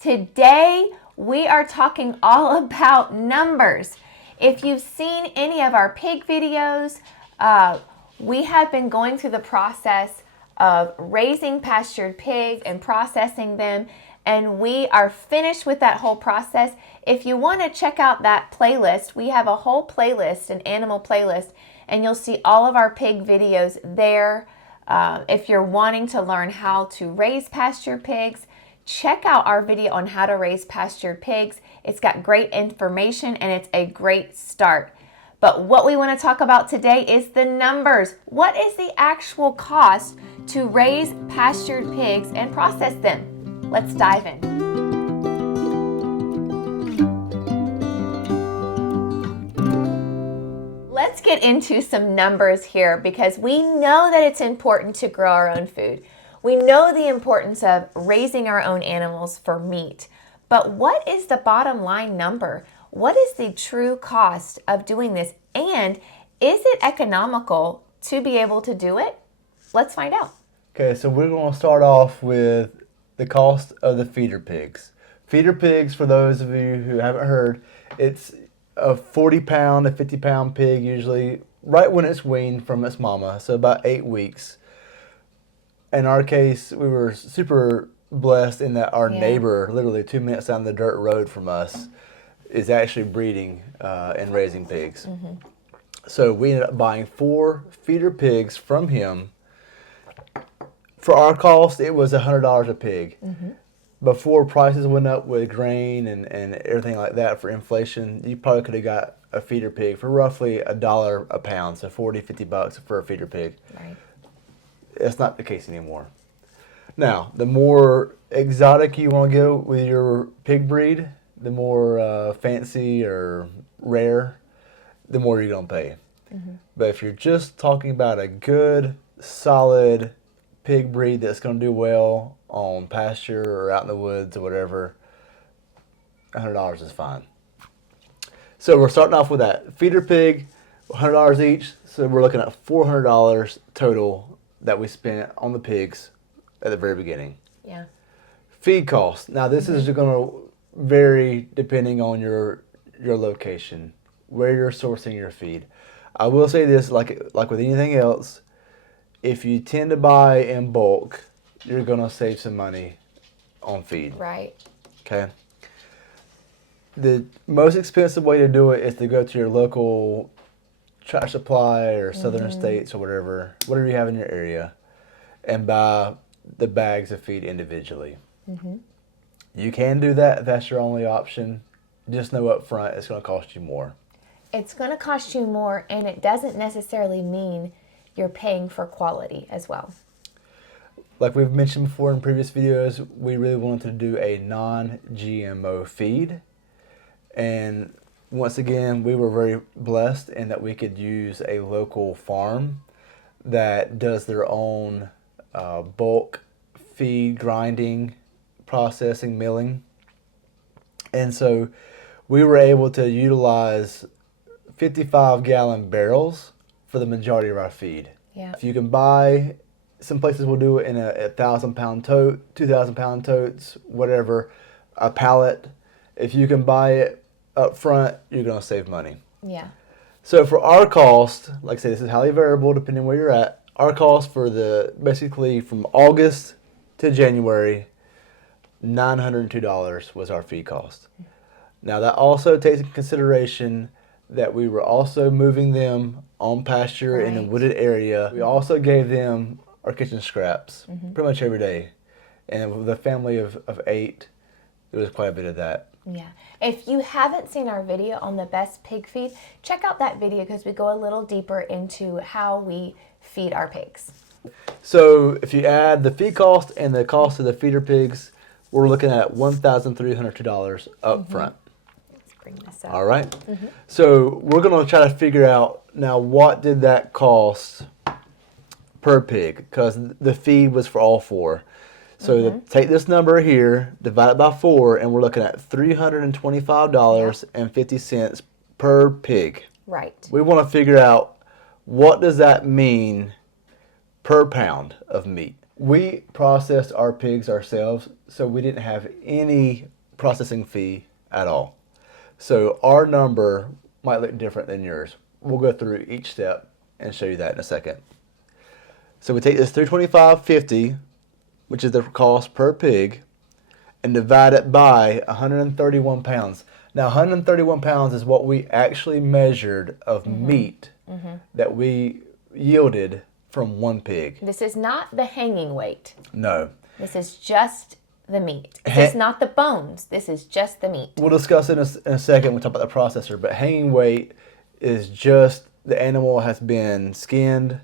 Today, we are talking all about numbers. If you've seen any of our pig videos, we have been going through the process of raising pastured pigs and processing them, and we are finished with that whole process. If you want to check out that playlist, we have a whole playlist, an animal playlist, and you'll see all of our pig videos there. If you're wanting to learn how to raise pastured pigs, check out our video on how to raise pastured pigs. It's got great information and it's a great start. But what we want to talk about today is the numbers. What is the actual cost to raise pastured pigs and process them? Let's dive in. Let's get into some numbers here because we know that it's important to grow our own food. We know the importance of raising our own animals for meat, but what is the bottom line number? What is the true cost of doing this? And is it economical to be able to do it? Let's find out. Okay, so we're going to start off with the cost of the feeder pigs. Feeder pigs, for those of you who haven't heard, it's a 40-pound to 50-pound pig, usually right when it's weaned from its mama, so about 8 weeks. In our case, we were super blessed in that our neighbor, literally 2 minutes down the dirt road from us, is actually breeding and raising pigs. Mm-hmm. So we ended up buying 4 feeder pigs from him. For our cost, it was $100 a pig. Mm-hmm. Before prices went up with grain and everything like that for inflation, you probably could have got a feeder pig for roughly $1 a pound, so $40-50 for a feeder pig. Right. It's not the case anymore. Now, the more exotic you want to go with your pig breed, the more fancy or rare, the more you're going to pay. Mm-hmm. But if you're just talking about a good, solid pig breed that's going to do well on pasture or out in the woods or whatever, $100 is fine. So we're starting off with that. Feeder pig, $100 each, so we're looking at $400 total that we spent on the pigs at the very beginning. Yeah. Feed costs. Now this is going to vary depending on your location, where you're sourcing your feed. I will say this, like with anything else, if you tend to buy in bulk, you're going to save some money on feed. Right. Okay. The most expensive way to do it is to go to your local Tractor Supply or Southern States or whatever you have in your area, and buy the bags of feed individually. Mm-hmm. You can do that if that's your only option. Just know up front it's going to cost you more. It's going to cost you more, and it doesn't necessarily mean you're paying for quality as well. Like we've mentioned before in previous videos, we really wanted to do a non-GMO feed, and once again, we were very blessed in that we could use a local farm that does their own bulk feed grinding, processing, milling. And so we were able to utilize 55-gallon barrels for the majority of our feed. Yeah. If you can buy, some places will do it in a 1,000-pound tote, 2,000-pound totes, whatever, a pallet. If you can buy it up front, you're going to save money. Yeah. So for our cost, like I say, this is highly variable depending where you're at. Our cost for basically from August to January, $902 was our feed cost. Now that also takes into consideration that we were also moving them on pasture in a wooded area. We also gave them our kitchen scraps pretty much every day. And with a family of 8, there was quite a bit of that. Yeah. If you haven't seen our video on the best pig feed, check out that video because we go a little deeper into how we feed our pigs. So if you add the feed cost and the cost of the feeder pigs, we're looking at $1,302 up front. Let's bring this up. All right. Mm-hmm. So we're going to try to figure out now what did that cost per pig, because the feed was for all 4. So take this number here, divide it by 4, and we're looking at $325.50 per pig. Right. We want to figure out what does that mean per pound of meat. We processed our pigs ourselves, so we didn't have any processing fee at all. So our number might look different than yours. We'll go through each step and show you that in a second. So we take this $325.50, which is the cost per pig, and divide it by 131 pounds. Now 131 pounds is what we actually measured of meat that we yielded from one pig. This is not the hanging weight. No. This is just the meat. This is not the bones. This is just the meat. We'll discuss it in a second when we talk about the processor, but hanging weight is just the animal has been skinned,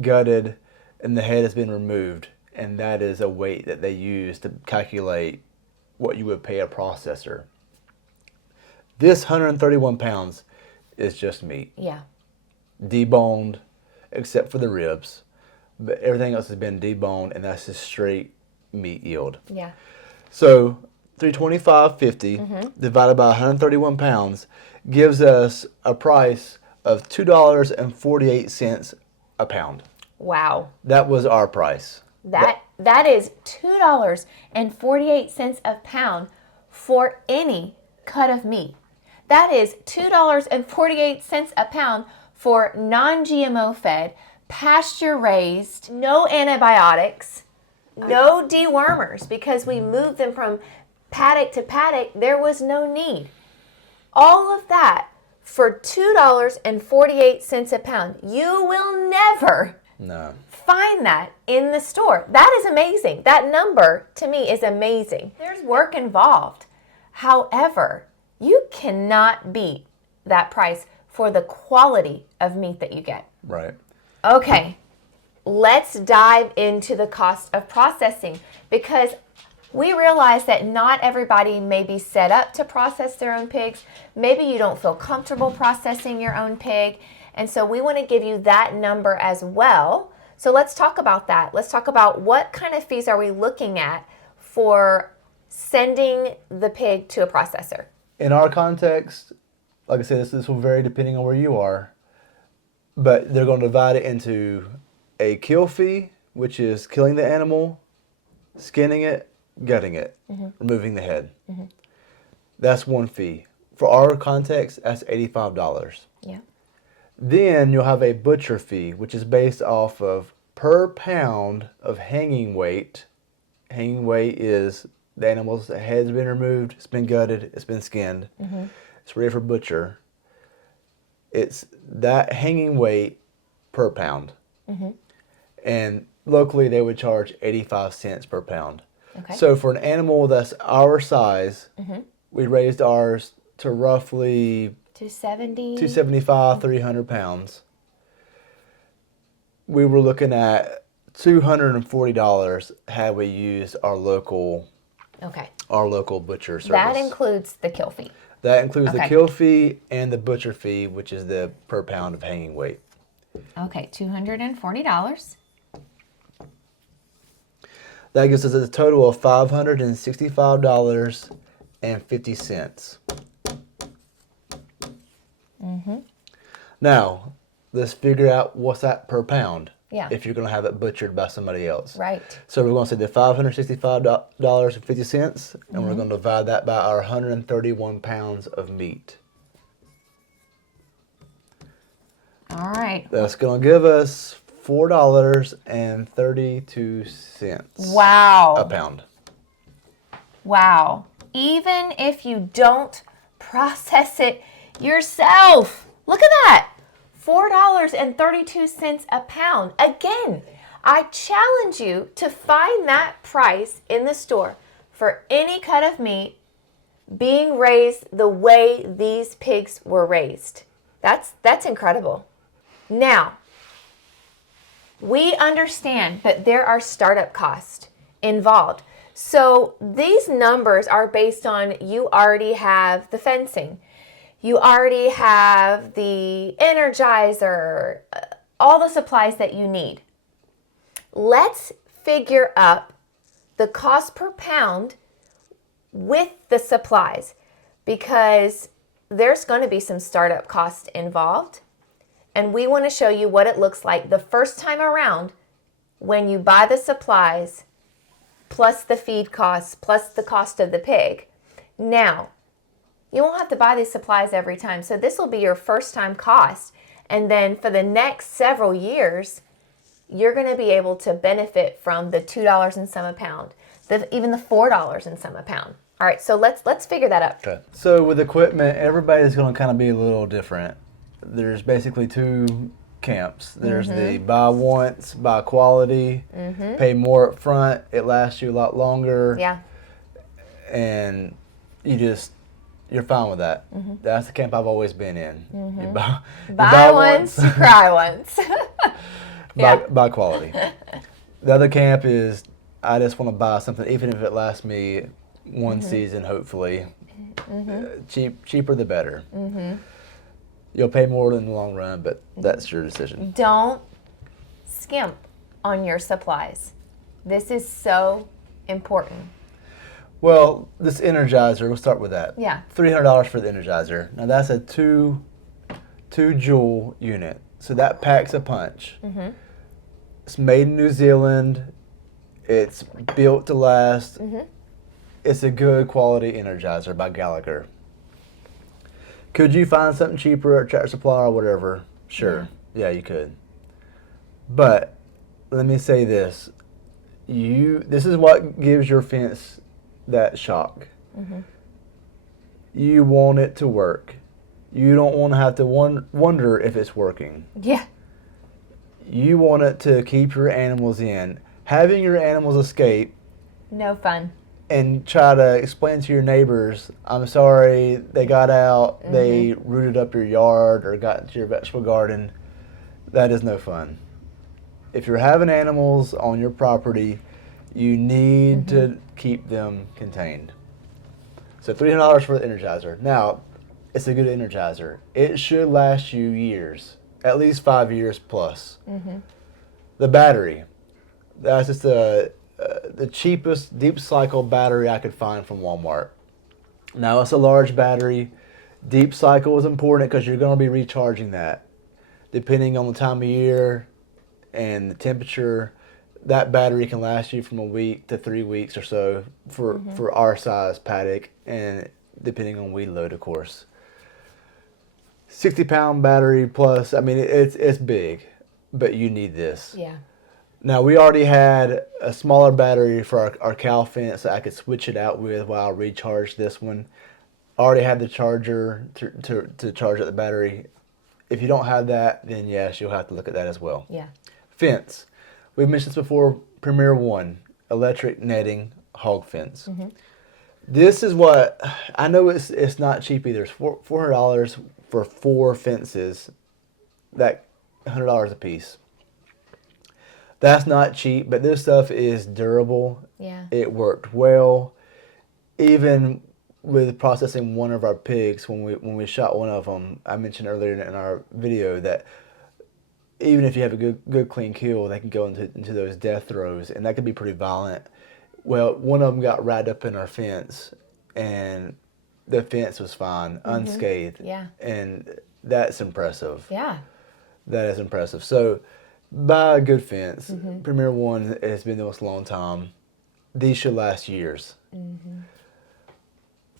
gutted, and the head has been removed. And that is a weight that they use to calculate what you would pay a processor. This 131 pounds is just meat. Yeah. Deboned, except for the ribs. But everything else has been deboned, and that's just straight meat yield. Yeah. So $325.50 divided by 131 pounds gives us a price of $2.48 a pound. Wow. That was our price. That is $2.48 a pound for any cut of meat. That is $2.48 a pound for non-GMO fed, pasture raised, no antibiotics, no dewormers, because we moved them from paddock to paddock. There was no need. All of that for $2.48 a pound. You will never find that in the store. That is amazing. That number to me is amazing. There's work involved. However, you cannot beat that price for the quality of meat that you get. Right. Okay, let's dive into the cost of processing, because we realize that not everybody may be set up to process their own pigs. Maybe you don't feel comfortable processing your own pig. And so we want to give you that number as well. So let's talk about that. Let's talk about what kind of fees are we looking at for sending the pig to a processor. In our context, like I said, this will vary depending on where you are, but they're going to divide it into a kill fee, which is killing the animal, skinning it, gutting it, removing the head. That's one fee. For our context, that's $85. Yeah. Then you'll have a butcher fee, which is based off of per pound of hanging weight. Hanging weight is the animal's head's been removed, it's been gutted, it's been skinned, it's ready for butcher. It's that hanging weight per pound. And locally they would charge 85 cents per pound. Okay. So for an animal that's our size, we raised ours to roughly 275, 300 pounds. We were looking at $240 had we used our local butcher service. That includes the kill fee. That includes the kill fee and the butcher fee, which is the per pound of hanging weight. Okay, $240. That gives us a total of $565.50. Now, let's figure out what's that per pound. Yeah. If you're going to have it butchered by somebody else. Right. So we're going to say the $565.50, and we're going to divide that by our 131 pounds of meat. All right. That's going to give us $4.32. Wow. A pound. Wow. Even if you don't process it yourself. Look at that. $4.32 a pound. Again, I challenge you to find that price in the store for any cut of meat being raised the way these pigs were raised. That's incredible. Now, we understand that there are startup costs involved. So these numbers are based on you already have the fencing. You already have the Energizer, all the supplies that you need. Let's figure up the cost per pound with the supplies, because there's going to be some startup costs involved. And we want to show you what it looks like the first time around when you buy the supplies, plus the feed costs, plus the cost of the pig. Now, you won't have to buy these supplies every time. So this will be your first time cost. And then for the next several years, you're going to be able to benefit from the $2 and some a pound, even the $4 and some a pound. All right, so let's figure that out. Okay. So with equipment, everybody's going to kind of be a little different. There's basically two camps. There's the buy once, buy quality, pay more up front, it lasts you a lot longer. Yeah. And you're fine with that. That's the camp I've always been in. You buy once, cry once. Buy quality. The other camp is I just want to buy something, even if it lasts me one season, hopefully. Cheaper the better. You'll pay more in the long run, but that's your decision. Don't skimp on your supplies. This is so important. Well, this Energizer, we'll start with that. Yeah. $300 for the Energizer. Now that's a two joule unit, so that packs a punch. It's made in New Zealand. It's built to last. It's a good quality Energizer by Gallagher. Could you find something cheaper at Tractor Supply or whatever? Sure. Yeah, you could. But let me say this. This is what gives your fence that shock. You want it to work. You don't want to have to wonder if it's working. Yeah. You want it to keep your animals in. Having your animals escape No fun. and try to explain to your neighbors, I'm sorry, they got out, they rooted up your yard or got into your vegetable garden, that is no fun. If you're having animals on your property, you need to keep them contained. So $300 for the Energizer. Now, it's a good Energizer. It should last you years, at least 5 years plus. The battery, that's just the cheapest deep cycle battery I could find from Walmart. Now, it's a large battery. Deep cycle is important because you're going to be recharging that. Depending on the time of year and the temperature, that battery can last you from a week to 3 weeks or so for our size paddock, and depending on weed load, of course. 60-pound battery plus, I mean, it's big, but you need this. Yeah. Now, we already had a smaller battery for our cow fence that I could switch it out with while I recharge this one. I already had the charger to charge up the battery. If you don't have that, then yes, you'll have to look at that as well. Yeah. Fence. We've mentioned this before, Premier One, electric netting hog fence. This is what, I know it's not cheap either. It's $400 for 4 fences, that $100 a piece. That's not cheap, but this stuff is durable. Yeah. It worked well. Even with processing one of our pigs, when we shot one of them, I mentioned earlier in our video that even if you have a good clean kill, they can go into those death throes, and that can be pretty violent. Well, one of them got wrapped up in our fence, and the fence was fine, unscathed. Yeah. And that's impressive. Yeah. That is impressive. So, buy a good fence. Premier One has been with us a long time. These should last years.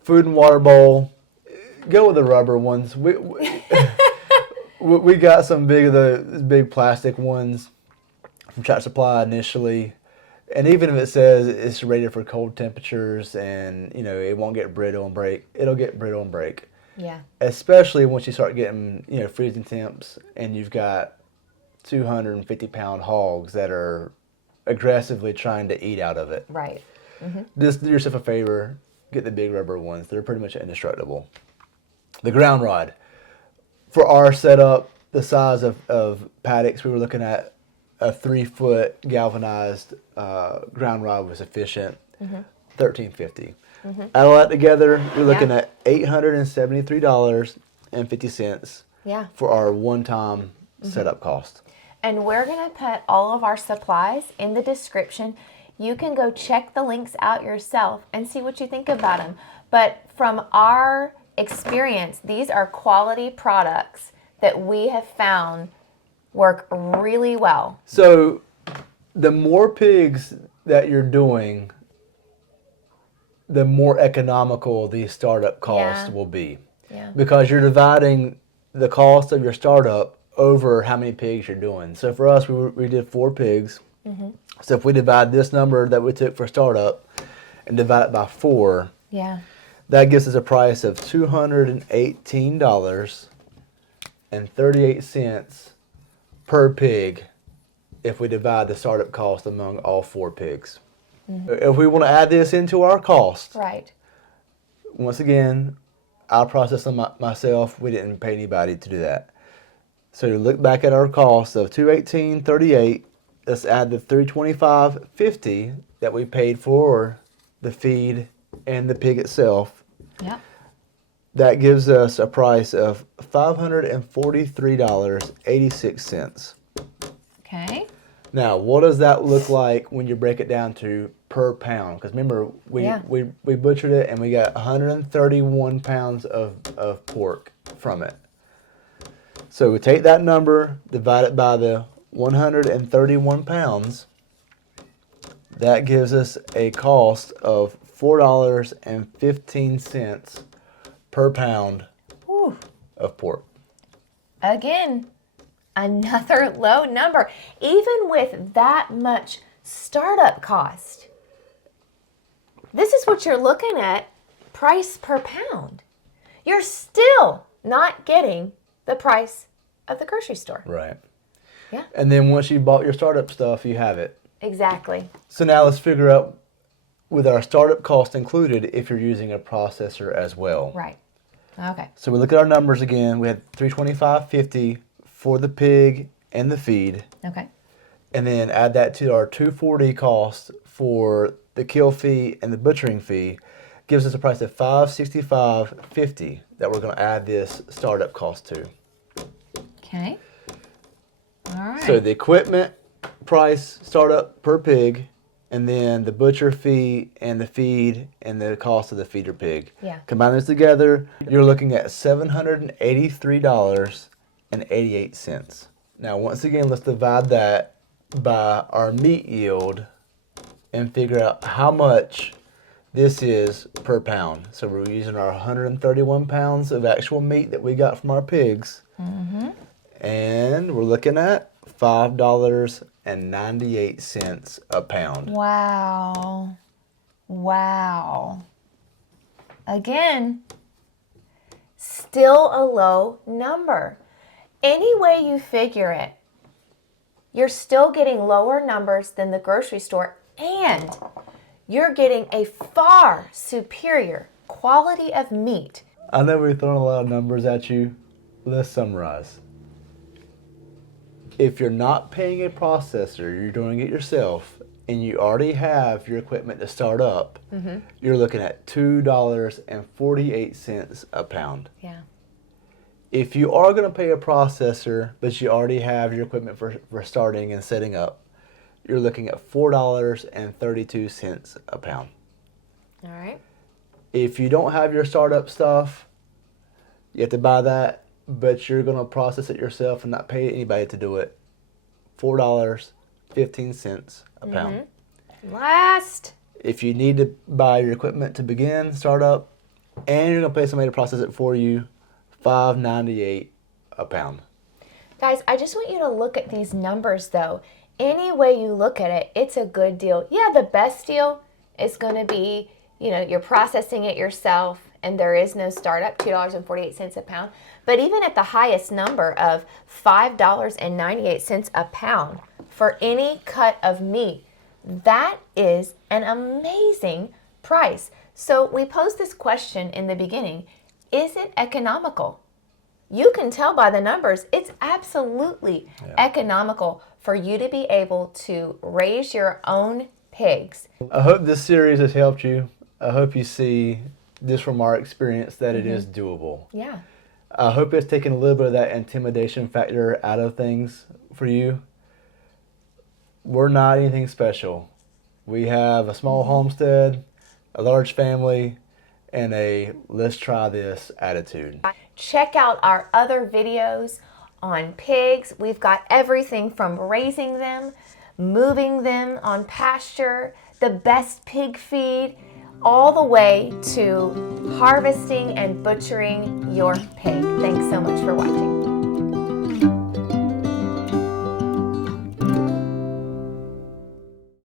Food and water bowl, go with the rubber ones. We got some big plastic ones from Tractor Supply initially, and even if it says it's rated for cold temperatures and it won't get brittle and break, it'll get brittle and break. Yeah. Especially once you start getting freezing temps and you've got 250-pound hogs that are aggressively trying to eat out of it. Right. Just do yourself a favor, get the big rubber ones. They're pretty much indestructible. The ground rod. For our setup, the size of paddocks, we were looking at a 3-foot galvanized ground rod was sufficient, $1,350. Add all that together, you're looking at $873.50 for our one-time setup cost. And we're going to put all of our supplies in the description. You can go check the links out yourself and see what you think about them. But from our experience, these are quality products that we have found work really well. So the more pigs that you're doing, the more economical the startup cost Yeah. will be. Yeah. Because you're dividing the cost of your startup over how many pigs you're doing. So for us, we did 4 pigs. So if we divide this number that we took for startup and divide it by 4, Yeah. that gives us a price of $218.38 per pig if we divide the startup cost among all 4 pigs. If we want to add this into our cost, Right. once again, I processed them myself. We didn't pay anybody to do that. So you look back at our cost of $218.38. Let's add the $325.50 that we paid for the feed and the pig itself. Yep. That gives us a price of $543.86. Okay. Now, what does that look like when you break it down to per pound? Because remember, we butchered it and we got 131 pounds of pork from it. So we take that number, divide it by the 131 pounds. That gives us a cost of $4.15 per pound Whew. of pork. Again, another low number. Even with that much startup cost, this is what you're looking at, price per pound. You're still not getting the price of the grocery store. Right. Yeah. And then once you bought your startup stuff, you have it. Exactly. So now let's figure out with our startup cost included if you're using a processor as well. Right. Okay. So we look at our numbers again. We had $325.50 for the pig and the feed. Okay. And then add that to our $240 cost for the kill fee and the butchering fee. Gives us a price of $565.50 that we're going to add this startup cost to. Okay. All right. So the equipment price startup per pig, and then the butcher fee and the feed and the cost of the feeder pig. Yeah. Combine those together, you're looking at $783.88. Now, once again, let's divide that by our meat yield and figure out how much this is per pound. So we're using our 131 pounds of actual meat that we got from our pigs. And we're looking at $5.98 a pound. Wow. Wow. Again, still a low number. Any way you figure it, you're still getting lower numbers than the grocery store, and you're getting a far superior quality of meat. I know we've thrown a lot of numbers at you. Let's summarize. If you're not paying a processor, you're doing it yourself, and you already have your equipment to start up, you're looking at $2.48 a pound. Yeah. If you are going to pay a processor, but you already have your equipment for starting and setting up, you're looking at $4.32 a pound. All right. If you don't have your startup stuff, you have to buy that, but you're going to process it yourself and not pay anybody to do it. $4.15 a pound. Last. If you need to buy your equipment to begin startup, and you're going to pay somebody to process it for you, $5.98 a pound. Guys, I just want you to look at these numbers though. Any way you look at it, it's a good deal. Yeah, the best deal is going to be, you're processing it yourself and there is no startup, $2.48 a pound. But even at the highest number of $5.98 a pound for any cut of meat, that is an amazing price. So we posed this question in the beginning, is it economical? You can tell by the numbers, it's absolutely economical for you to be able to raise your own pigs. I hope this series has helped you. I hope you see this from our experience that it is doable. Yeah. I hope it's taken a little bit of that intimidation factor out of things for you. We're not anything special. We have a small homestead, a large family, and a let's try this attitude. Check out our other videos on pigs. We've got everything from raising them, moving them on pasture, the best pig feed, all the way to harvesting and butchering your pig. Thanks so much for watching.